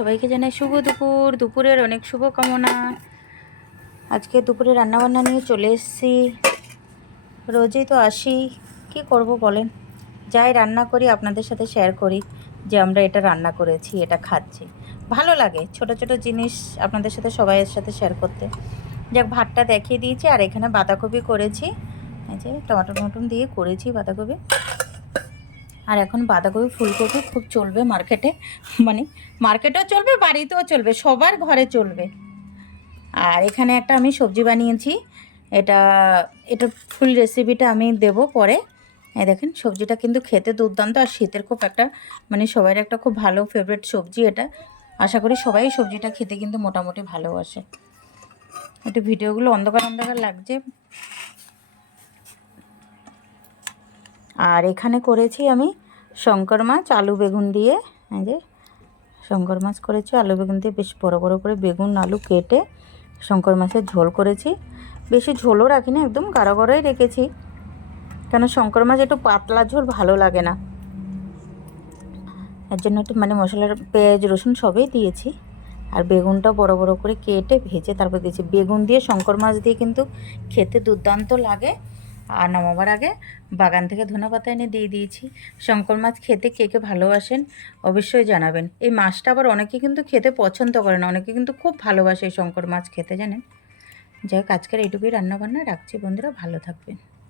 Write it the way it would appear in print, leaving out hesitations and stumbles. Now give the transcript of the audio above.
সবাইকে জানাই শুভ দুপুর। দুপুরের অনেক শুভকামনা। আজকে দুপুরে রান্নাবান্না নিয়ে চলে এসেছি। রোজই তো আসি, কি করব বলেন, যাই রান্না করি আপনাদের সাথে শেয়ার করি যে আমরা এটা রান্না করেছি, এটা খাচ্ছি। ভালো লাগে ছোট ছোট জিনিস আপনাদের সাথে সবাইয়ের সাথে শেয়ার করতে। যাক, ভাতটা দেখিয়ে দিয়েছি। আর এখানে বাঁধাকপি করেছি, এই যে টমেটো টমেটো দিয়ে করেছি বাঁধাকপি। আর এখন বাঁধাকপি ফুলকপি খুব চলবে মার্কেটে, মানে মার্কেটেও চলবে, বাড়িতেও চলবে, সবার ঘরে চলবে। আর এখানে একটা আমি সবজি বানিয়েছি, এটা এটা ফুল রেসিপিটা আমি দেব পরে। এই দেখেন, সবজিটা কিন্তু খেতে দুর্দান্ত। আর শীতের খুব একটা মানে সবার একটা খুব ভালো ফেভারিট সবজি এটা। আশা করি সবাই সবজিটা খেতে কিন্তু মোটামুটি ভালোবাসে। একটু ভিডিওগুলো অন্ধকার অন্ধকার লাগছে। আর এখানে করেছি আমি শঙ্কর মাছ আলু বেগুন দিয়ে। এই যে শঙ্কর মাছ করেছি আলু বেগুন দিয়ে, বেশ বড় বড় করে বেগুন আলু কেটে শঙ্কর মাছের ঝোল করেছি। বেশি ঝোলও রাখিনি, একদম গাঢ় গাঢ়ই রেখেছি, কেন শঙ্কর মাছ একটু পাতলা ঝোল ভালো লাগে না। এর জন্য একটু মানে মশলার পেঁয়াজ রসুন সবই দিয়েছি। আর বেগুনটা বড় বড় করে কেটে ভেজে তারপর দিয়েছি। বেগুন দিয়ে শঙ্কর মাছ দিয়ে কিন্তু খেতে দুর্দান্ত লাগে। আর নামাবার আগে বাগান থেকে ধনেপাতা এনে দিয়ে দিয়েছি। শঙ্কর মাছ খেতে কে কে ভালোবাসেন অবশ্যই জানাবেন। এই মাছটা আবার অনেকে কিন্তু খেতে পছন্দ করে না, অনেকে কিন্তু খুব ভালোবাসে এই শঙ্কর মাছ খেতে, জানেন। যাই হোক, আজকের এইটুকুই রান্নাবান্না, রাখছি বন্ধুরা, ভালো থাকবেন।